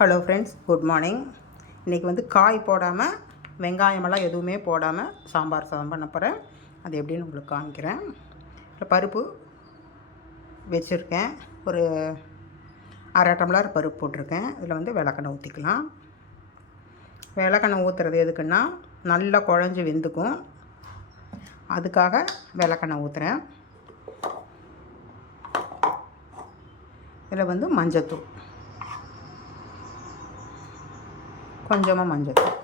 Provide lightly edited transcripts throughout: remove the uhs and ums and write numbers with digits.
Hello friends, good morning. இன்றைக்கி வந்து காய் போடாமல், வெங்காயமெல்லாம் எதுவுமே போடாமல் சாம்பார் சாதம் பண்ண போகிறேன். அது எப்படின்னு உங்களுக்கு காமிக்கிறேன். பருப்பு வச்சுருக்கேன். ஒரு அரை டம்ளர் பருப்பு போட்டிருக்கேன். இதில் வந்து விளக்கெண்ணெய் ஊற்றிக்கலாம். விளக்கெண்ணெய் ஊற்றுறது எதுக்குன்னா நல்லா குழஞ்சி வெந்துக்கும். அதுக்காக விளக்கெண்ணெய் ஊற்றுறேன். இதில் வந்து மஞ்சத்தூள், கொஞ்சமாக மஞ்சத்தூள்,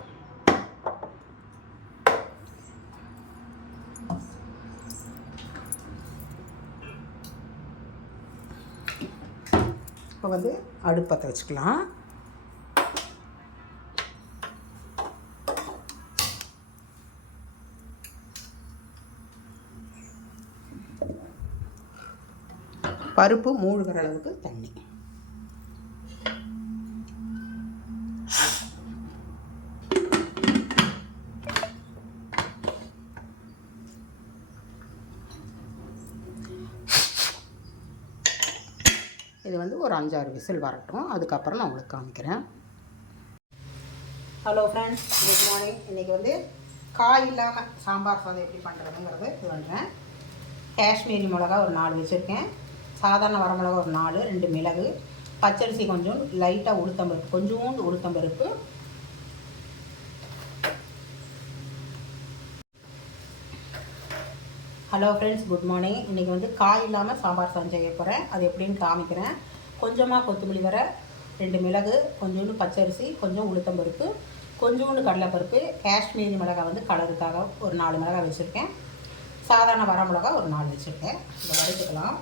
இப்போ வந்து அடுப்பத்தை வச்சுக்கலாம். பருப்பு மூழ்கிற அளவுக்கு தண்ணி. இது வந்து ஒரு 5-6 விசில் வரட்டும். அதுக்கப்புறம் நான் உங்களுக்கு காமிக்கிறேன். Hello friends, good morning. இன்றைக்கி வந்து காய் இல்லாமல் சாம்பார் சாதம் எப்படி பண்ணுறதுங்கிறது இது பண்ணுறேன். காஷ்மீரி மிளகா ஒரு 4 வச்சுருக்கேன். சாதாரண வரமிளகா ஒரு 4, 2 மிளகு, பச்சரிசி கொஞ்சம், லைட்டாக உளுத்தம்பருப்பு, கொஞ்சோண்டு உளுத்தம்பருப்பு, ஹலோ ஃப்ரெண்ட்ஸ், குட் மார்னிங். இன்றைக்கி வந்து காய் இல்லாமல் சாம்பார் சாதம் செய்ய போகிறேன். அது எப்படின்னு காமிக்கிறேன். கொஞ்சமாக கொத்தமல்லி வர, 2 மிளகு, கொஞ்சோண்டு பச்சரிசி, கொஞ்சம் உளுத்தம்பருப்பு, கொஞ்சோண்டு கடலைப்பருப்பு, காஷ்மீரி மிளகாய் வந்து கலருக்காக ஒரு 4 மிளகாய் வச்சுருக்கேன். சாதாரண வரமிளகா ஒரு 4 வச்சுருக்கேன். இதை வறுத்துக்கலாம்.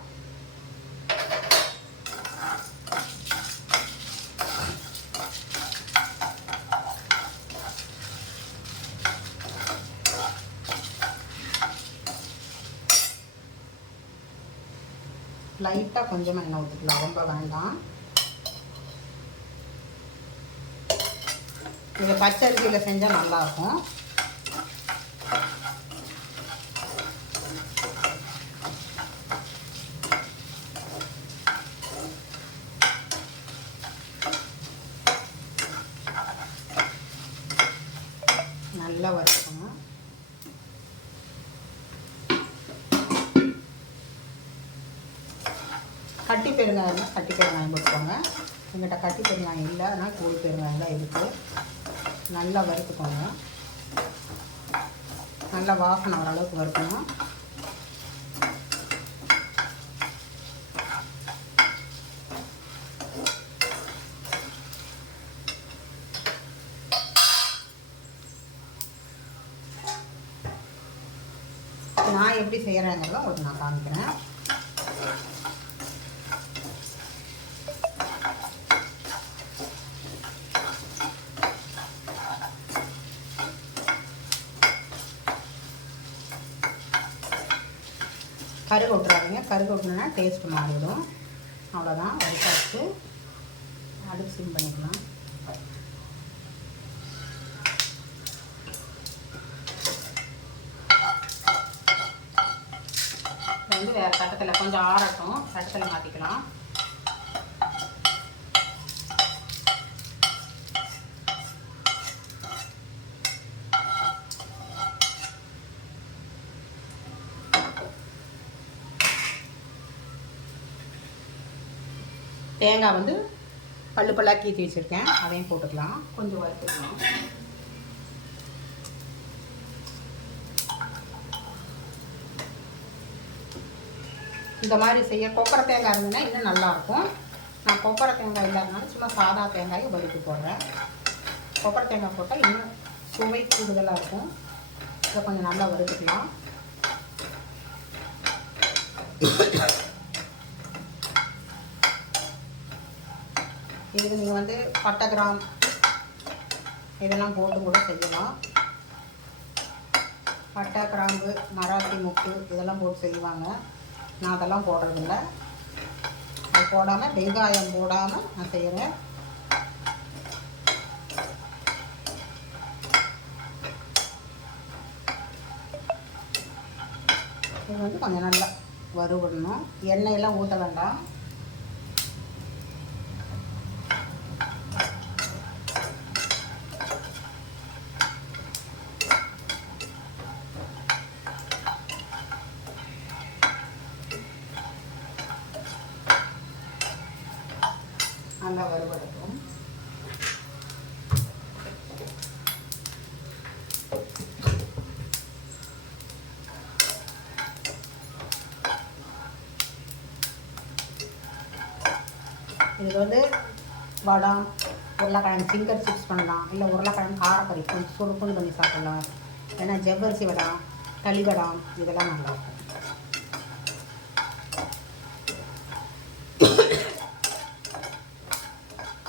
லைட்டாக கொஞ்சமாக எண்ணெய் ஊற்றிக்கலாம், ரொம்ப வேண்டாம். இதை பச்சரிசியில் செஞ்சால் நல்லாயிருக்கும். நல்லா வறுக்கணும். கட்டி பெருங்காயம், கட்டி பெருங்காயம் போட்டுக்கோங்க. எங்கிட்ட கட்டி பெருங்காயம் இல்லை, அதனால் தூள் பெருங்காயம் தான் இருக்குது. நல்லா வறுத்துக்கோங்க. நல்லா வாசனை வர அளவுக்கு வறுக்கணும். நான் எப்படி செய்கிறேங்கிறத உங்களுக்கு நான் காமிக்கிறேன். கருக விட்டுறாதீங்க. கருக விட்டுனா டேஸ்ட்டு மாறிடும். அவ்வளோதான், வறுத்தாச்சு. அடுப்பு சிம் பண்ணிக்கலாம். இது வந்து வேறு தட்டத்தில் கொஞ்சம் ஆறட்டும், தட்டத்தில் மாற்றிக்கலாம். தேங்காய் வந்து பல்லாக கீற்றி வச்சுருக்கேன், அதையும் போட்டுக்கலாம். கொஞ்சம் வறுத்துக்கலாம். இந்த மாதிரி செய்ய கொப்பரை தேங்காய் இருந்ததுன்னா இன்னும் நல்லாயிருக்கும். நான் கொப்பரை தேங்காய் இல்லாதனால சும்மா சாதா தேங்காயை வறுத்து போடுறேன். கொப்பரை தேங்காய் போட்டால் இன்னும் சுவை கூடுதலாக இருக்கும். இதை கொஞ்சம் நல்லா வறுத்துக்கலாம். இதுக்கு நீங்கள் வந்து பட்டை, கிராம் இதெல்லாம் போட்டு கூட செய்யலாம். பட்டை, கிராம்பு, மராட்டி முக்கு இதெல்லாம் போட்டு செய்வாங்க. நான் அதெல்லாம் போடுறதில்ல. அது போடாமல், வெங்காயம் போடாமல் நான் செய்கிறேன். இது வந்து கொஞ்சம் நல்லா வறுவிடணும். எண்ணெயெல்லாம் ஊற்ற வேண்டாம். வறுபடட்டும். இதுக்கு வந்து வடம், உருளைக்கிழங்கு ஃபிங்கர் சிப்ஸ் பண்ணலாம், இல்லை உருளைக்கிழங்கு காரக்கறி கொஞ்சம் சுருக்குன்னு பண்ணி சாப்பிட்லாம். ஏன்னா ஜவ்வரிசி வடம், களி வடம் இதெல்லாம் நல்லாயிருக்கும்.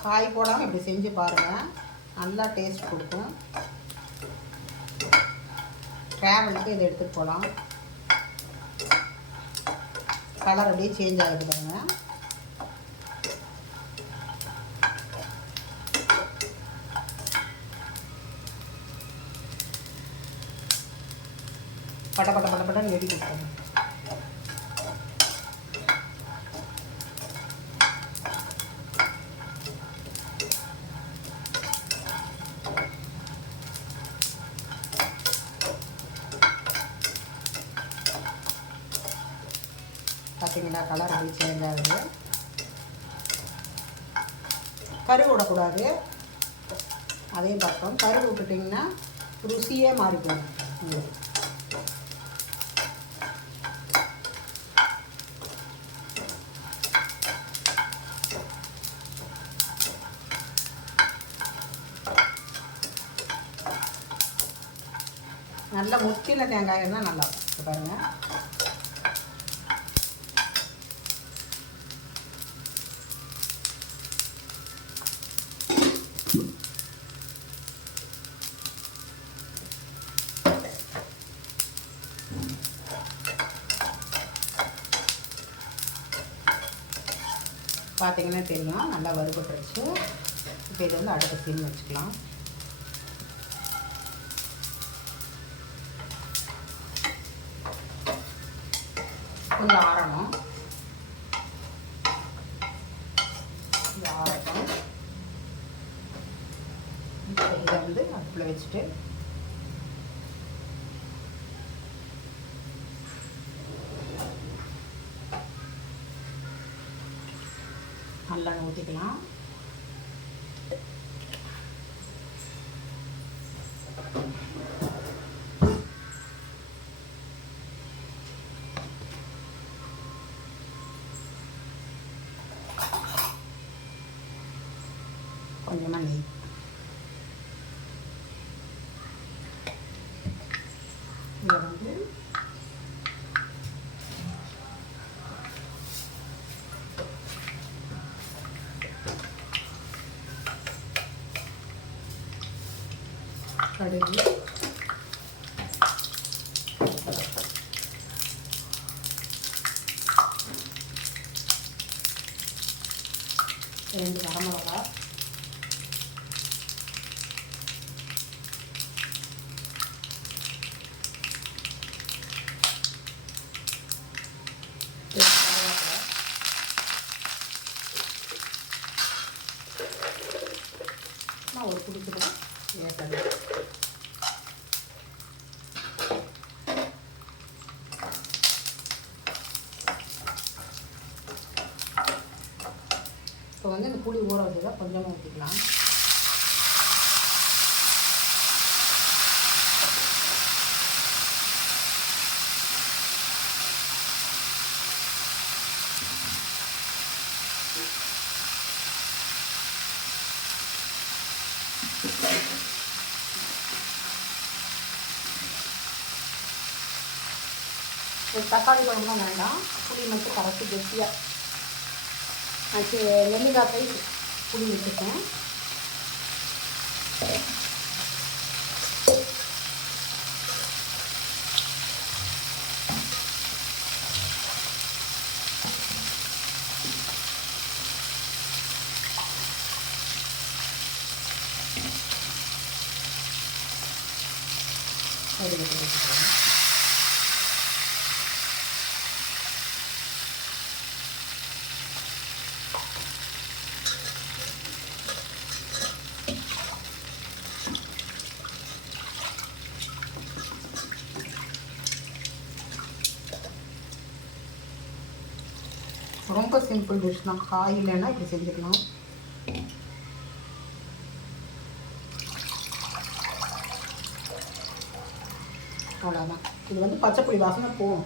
காய் போடாமல் இப்படி செஞ்சு பாருங்கள், நல்லா டேஸ்ட் கொடுக்கும். ட்ராவலுக்கு இதை எடுத்துகிட்டு போகலாம். கலர் அப்படியே சேஞ்ச் ஆகிடுது பாருங்க. பட்ட பட்ட பட்ட பட்டன்னு வெடி கொடுக்கணும். பார்த்தீங்கன்னா கலர் அப்படி சேஞ்ச் ஆகுது. கரு விடக்கூடாது. அதே பக்கம் கரு விட்டுட்டிங்கன்னா ருசியே மாறி போகும் உங்களுக்கு. நல்லா முத்தின தேங்காய் தான் நல்லா இருக்கும் பாருங்கள். பார்த்தீங்கன்னா தெரியும் நல்லா வறுபட்டுருச்சு. இப்போ இதை வந்து அடுத்த சீன் வச்சுக்கலாம். கொஞ்சம் ஆறணும். இது ஆறட்டும். இதை வந்து அடுப்பில் வச்சுட்டு நல்லா ஊற்றிக்கலாம். கொஞ்சமாக நெய். இதை வந்து கடுகு, ரெண்டு வரமிளகா, ஒரு குடிக்கிற ஏற்கனவே இப்போ வந்து இந்த புளி ஊற வச்சதை கொஞ்சமாக ஊற்றிக்கலாம். தக்காளி குழம்புலாம் வேண்டாம், புளி மட்டும் கரைச்சி கெட்டியாக நெல்லிக்காய் போய் புளி வச்சுருக்கேன். ரொம்ப சிம்பிள் டிஷ் தான். காய் இல்லைன்னா இப்படி செஞ்சுக்கலாம். அவ்வளோதான். இது வந்து பச்சை புளி வாசனை போகும்.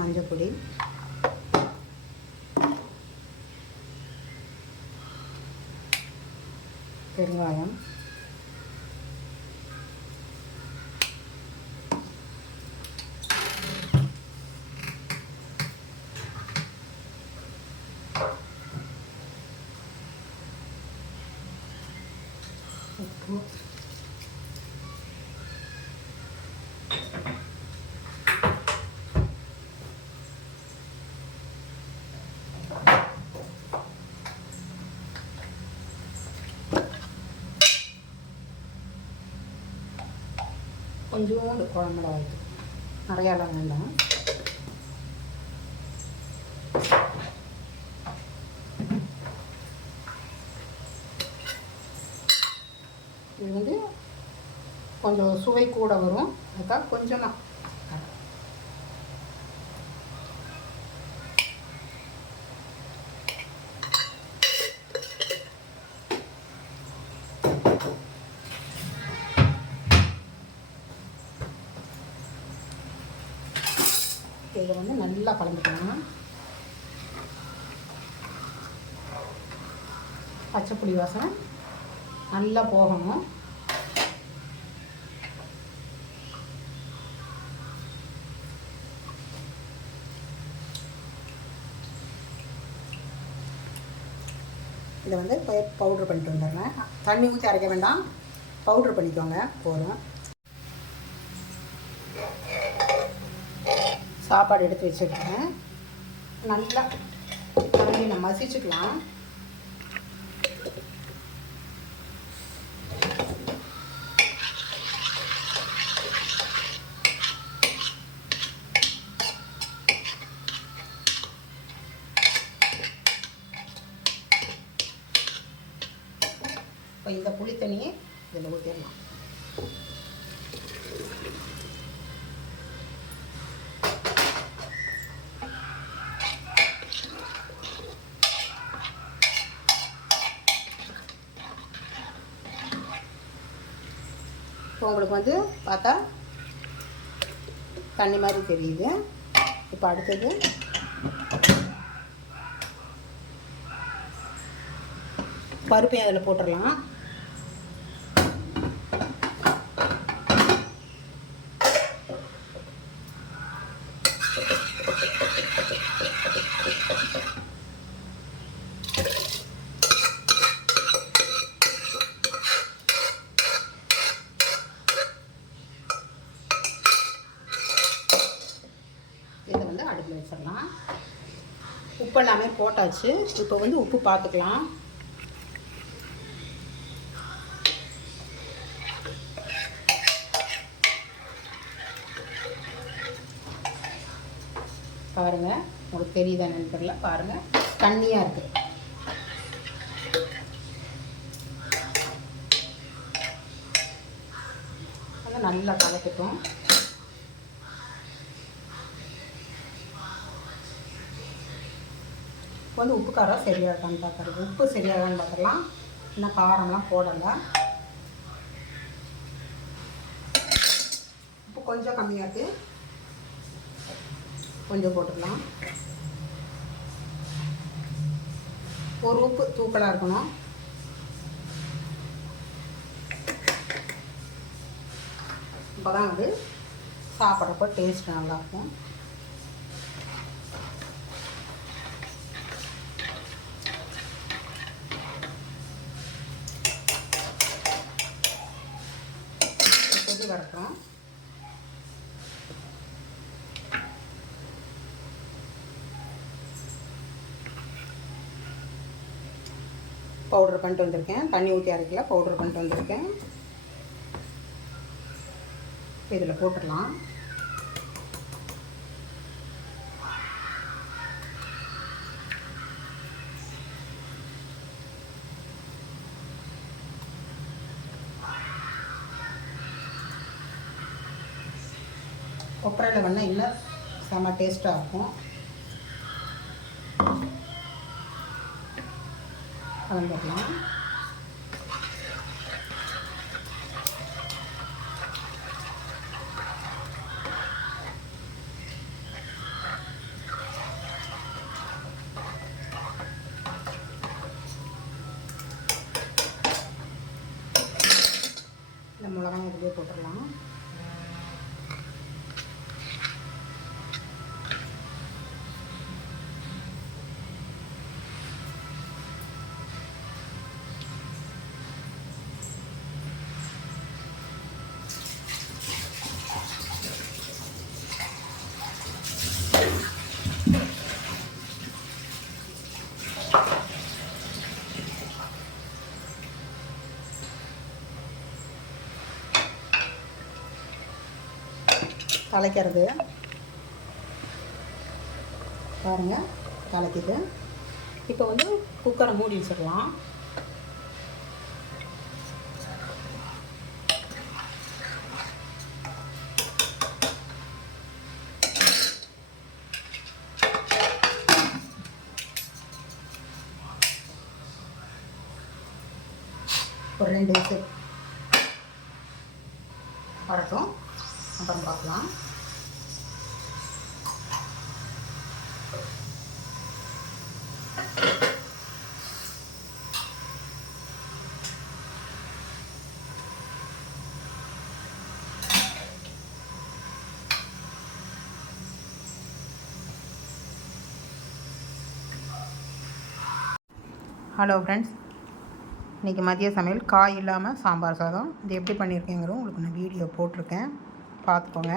மஞ்சள் பொடி, பெருங்காயம், உப்பு, கொஞ்சோண்டு குழம்புல வைத்து, நிறையாலாம் வேண்டாம். இது வந்து கொஞ்சம் சுவை கூட வரும், அதுக்காக கொஞ்சமாக இதை வந்து நல்லா கலந்துக்கலாம். பச்சை புளி வாசனை நல்லா போகணும். இதை வந்து பவுட்ரு பண்ணிட்டு வந்துடுறேன். தண்ணி ஊற்றி அரைக்க வேண்டாம், பவுட்ரு பண்ணிக்கோங்க போதும். சாப்பாடு எடுத்து வச்சுருக்கேன். நல்லா கரண்டி நம்ம மசிச்சுக்கலாம். இப்போ இந்த புளி தண்ணியை இதில் ஊற்றிடலாம். இப்போ உங்களுக்கு வந்து பார்த்தா தண்ணி மாதிரி தெரியுது. இப்போ அடுத்தது பருப்பையும் அதில் போட்டுடலாம். இதை வந்து அடுப்பில் வச்சிடலாம். உப்பு எல்லாமே போட்டாச்சு. இப்போ வந்து உப்பு பார்த்துக்கலாம். பாருங்கள், உங்களுக்கு தெரியுதா என்னன்னு தெரியல. பாருங்கள், தண்ணியாக இருக்குது. அதை நல்லா கலக்கட்டும். இப்போ வந்து உப்பு காரம் சரியாக இருக்கான்னு பார்க்குறது. உப்பு சரியாகான்னு பார்த்துக்கலாம். இன்னும் காரம்லாம் போடலை. உப்பு கொஞ்சம் கம்மியாக இருக்குது, கொஞ்சம் போட்டுக்கலாம். ஒரு உப்பு தூக்கலாக இருக்கணும். இப்போ தான் வந்து சாப்பிட்றப்போ டேஸ்ட் நல்லாயிருக்கும். வரட்டும். பவுடர் பண்ணிட்டு வந்திருக்கேன். தண்ணி ஊற்றி அரைக்கல, பவுடர் பண்ணிட்டு வந்திருக்கேன். இதில் போட்டுடலாம். கொப்பரையில் பண்ணால் இன்னும் செம்ம டேஸ்ட்டாக இருக்கும். கலந்துடலாம். இந்த மிளகாய் இதுலேயே போட்டுடலாம். கலக்கிறது பாருங்கள், கலக்கிது. இப்போ வந்து குக்கரை மூடி வச்சிடலாம். ஒரு 2 விசில் வரட்டும், அப்புறம் பார்க்கலாம். ஹலோ ஃப்ரெண்ட்ஸ், இன்றைக்கி மதிய சமையல் காய் இல்லாமல் சாம்பார் சாதம். இது எப்படி பண்ணியிருக்கேங்கிறோம் உங்களுக்கு நான் வீடியோ போட்டிருக்கேன், பார்த்துக்கோங்க.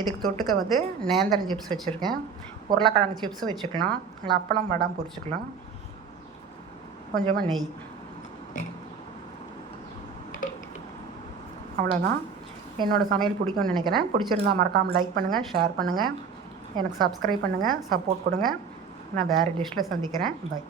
இதுக்கு தொட்டுக்க வந்து நேந்திரம் சிப்ஸ் வச்சுருக்கேன். உருளைக்கிழங்கு சிப்ஸும் வச்சுக்கலாம், இல்லை அப்பளம் வடம் பொரிச்சுக்கலாம். கொஞ்சமாக நெய், அவ்வளோதான். என்னோடய சமையல் பிடிக்கும்னு நினைக்கிறேன். பிடிச்சிருந்தால் மறக்காமல் லைக் பண்ணுங்கள், ஷேர் பண்ணுங்கள், எனக்கு சப்ஸ்கிரைப் பண்ணுங்கள், சப்போர்ட் கொடுங்க. நான் வேறு டிஷ்ஷில் சந்திக்கிறேன். பை.